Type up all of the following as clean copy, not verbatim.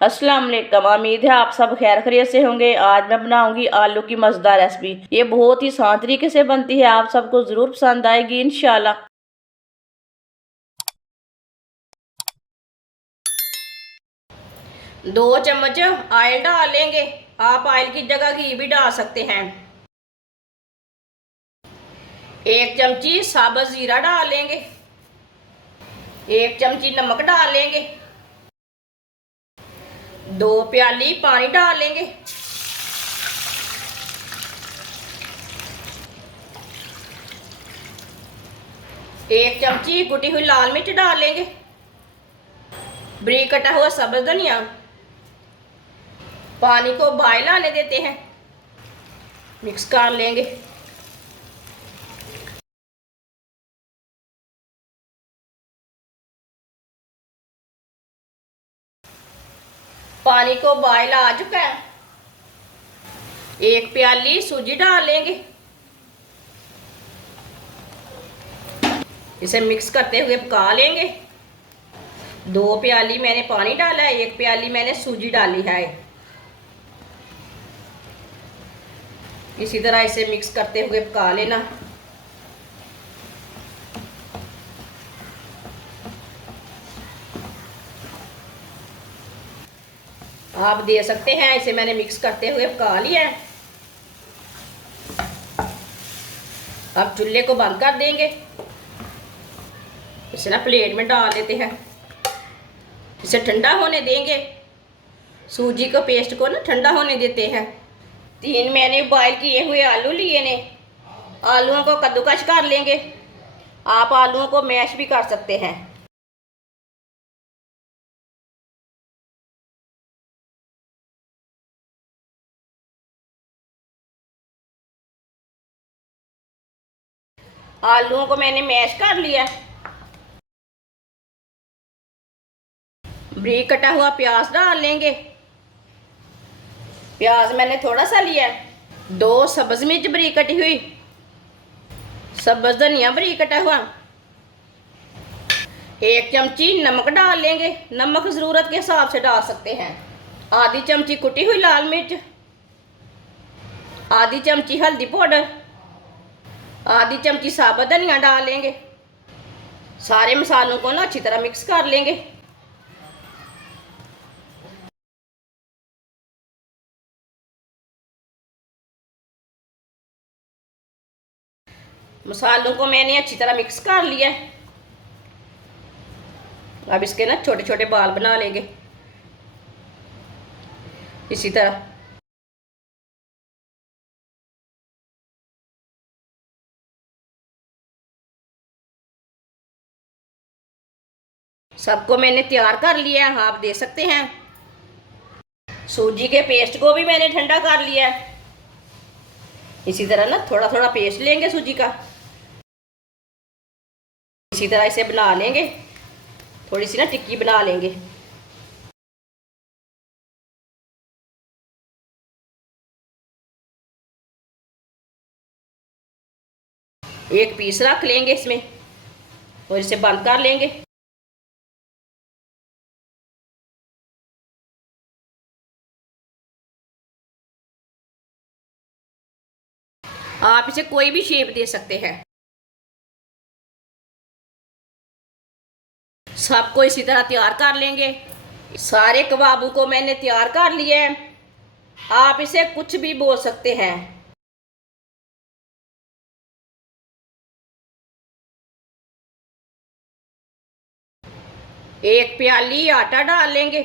अस्सलाम वालेकुम। उम्मीद है आप सब खैर खैरियत से होंगे। आज मैं बनाऊंगी आलू की मज़ेदार रेसिपी। ये बहुत ही आसान तरीके से बनती है, आप सबको ज़रूर पसंद आएगी इंशाल्लाह। 2 चम्मच ऑयल डाल लेंगे। आप ऑयल की जगह घी भी डाल सकते हैं। 1 चमची साबुत ज़ीरा डाल लेंगे। 1 चमची नमक डाल लेंगे। 2 प्याली पानी डाल लेंगे। 1 चमची कुटी हुई लाल मिर्च डाल लेंगे। बारीक कटा हुआ सब्ज़ धनिया। पानी को बॉयल आने देते हैं, मिक्स कर लेंगे। पानी को बॉयल आ चुका है। 1 प्याली सूजी डाल लेंगे। इसे मिक्स करते हुए पका लेंगे। 2 प्याली मैंने पानी डाला है, 1 प्याली मैंने सूजी डाली है। इसी तरह इसे मिक्स करते हुए पका लेना। आप दे सकते हैं, इसे मैंने मिक्स करते हुए पका लिया है। अब चूल्हे को बंद कर देंगे। इसे ना प्लेट में डाल देते हैं। इसे ठंडा होने देंगे। सूजी को पेस्ट को ना ठंडा होने देते हैं। 3 मैंने बॉयल किए हुए आलू लिए ने। आलूओं को कद्दूकस कर लेंगे। आप आलूओं को मैश भी कर सकते हैं। आलूओं को मैंने मैश कर लिया। बारीक कटा हुआ प्याज डाल लेंगे। प्याज मैंने थोड़ा सा लिया है। 2 सब्ज़ मिर्च बारीक कटी हुई। सब्ज़ धनिया बारीक कटा हुआ। 1 चमची नमक डाल लेंगे। नमक ज़रूरत के हिसाब से डाल सकते हैं। आधी चमची कुटी हुई लाल मिर्च। आधी चमची हल्दी पाउडर। आधी चमची साबुत धनिया डाल लेंगे। सारे मसालों को ना अच्छी तरह मिक्स कर लेंगे। मसालों को मैंने अच्छी तरह मिक्स कर लिया है। अब इसके ना छोटे छोटे बाल बना लेंगे इसी तरह। सबको मैंने तैयार कर लिया है, आप दे सकते हैं। सूजी के पेस्ट को भी मैंने ठंडा कर लिया है। इसी तरह ना थोड़ा थोड़ा पेस्ट लेंगे सूजी का। इसी तरह इसे बना लेंगे। थोड़ी सी ना टिक्की बना लेंगे। एक पीस रख लेंगे इसमें और इसे बंद कर लेंगे। आप इसे कोई भी शेप दे सकते हैं। सबको इसी तरह तैयार कर लेंगे। सारे कबाबों को मैंने तैयार कर लिया है। आप इसे कुछ भी बोल सकते हैं। 1 प्याली आटा डाल लेंगे।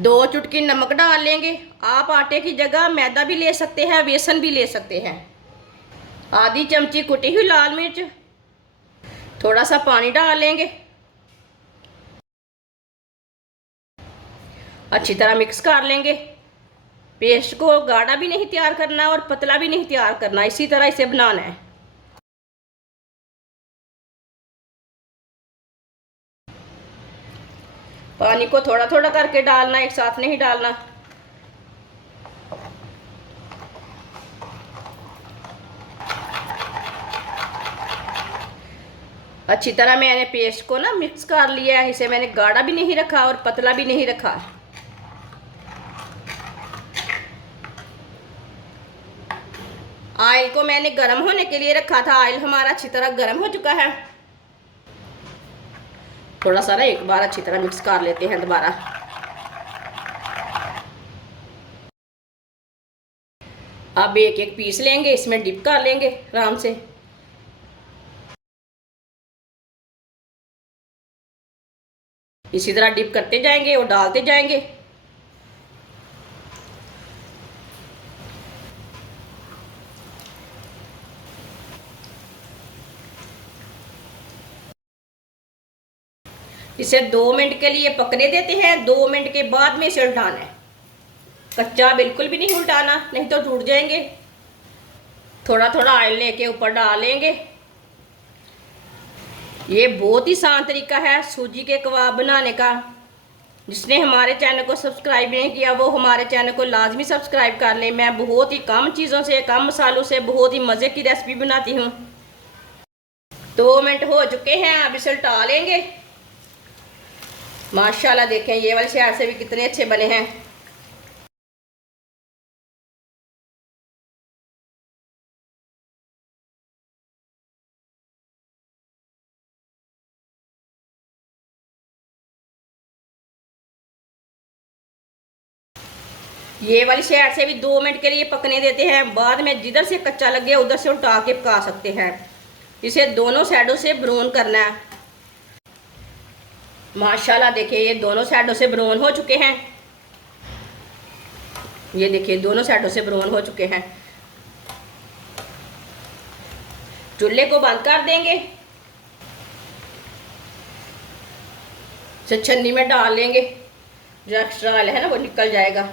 2 चुटकी नमक डाल लेंगे। आप आटे की जगह मैदा भी ले सकते हैं, बेसन भी ले सकते हैं। आधी चमची कुटी हुई लाल मिर्च। थोड़ा सा पानी डाल लेंगे। अच्छी तरह मिक्स कर लेंगे। पेस्ट को गाढ़ा भी नहीं तैयार करना और पतला भी नहीं तैयार करना, इसी तरह इसे बनाना है। पानी को थोड़ा थोड़ा करके डालना, एक साथ नहीं डालना। अच्छी तरह मैंने पेस्ट को ना मिक्स कर लिया है। इसे मैंने गाढ़ा भी नहीं रखा और पतला भी नहीं रखा। ऑयल को मैंने गर्म होने के लिए रखा था। ऑयल हमारा अच्छी तरह गर्म हो चुका है। थोड़ा सा ना एक बार अच्छी तरह मिक्स कर लेते हैं दोबारा। अब एक एक पीस लेंगे, इसमें डिप कर लेंगे आराम से। इसी तरह डिप करते जाएंगे और डालते जाएंगे। इसे 2 मिनट के लिए पकने देते हैं। 2 मिनट के बाद में इसे उल्टाना है। कच्चा बिल्कुल भी नहीं उल्टाना, नहीं तो टूट जाएंगे। थोड़ा थोड़ा ऑयल लेके ऊपर डालेंगे। ये बहुत ही आसान तरीका है सूजी के कबाब बनाने का। जिसने हमारे चैनल को सब्सक्राइब नहीं किया वो हमारे चैनल को लाजमी सब्सक्राइब कर ले। मैं बहुत ही कम चीज़ों से, कम मसालों से बहुत ही मज़े की रेसिपी बनाती हूँ। 2 मिनट हो चुके हैं, अब इसे उल्टा लेंगे। माशाल्लाह देखें ये वाले साइड से भी कितने अच्छे बने हैं। ये वाली साइड से भी 2 मिनट के लिए पकने देते हैं। बाद में जिधर से कच्चा लगे उधर से उल्टा के पका सकते हैं। इसे दोनों साइडों से ब्राउन करना है। माशाल्लाह देखिए ये दोनों साइडों से ब्राउन हो चुके हैं। ये देखिए दोनों साइडों से ब्राउन हो चुके हैं। चूल्हे को बंद कर देंगे। इसे छन्नी में डाल लेंगे। जो एक्स्ट्रा ऑयल है ना वो निकल जाएगा।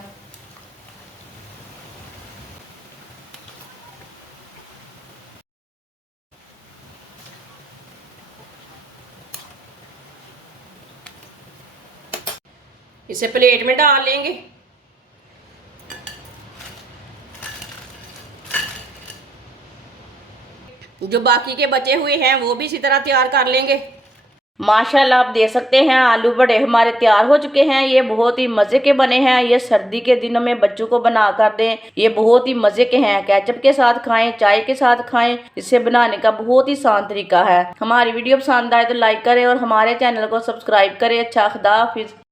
इसे प्लेट में डाल लेंगे। जो बाकी के बचे हुए हैं वो भी इसी तरह तैयार कर लेंगे। माशाल्लाह आप देख सकते हैं आलू बड़े हमारे तैयार हो चुके हैं। ये बहुत ही मज़े के बने हैं। ये सर्दी के दिनों में बच्चों को बना कर दें, ये बहुत ही मज़े के हैं। केचप के साथ खाएं, चाय के साथ खाएं। इसे बनाने का बहुत ही आसान तरीका है। हमारी वीडियो पसंद आए तो लाइक करें और हमारे चैनल को सब्सक्राइब करें। अच्छा, खुदा हाफिज़।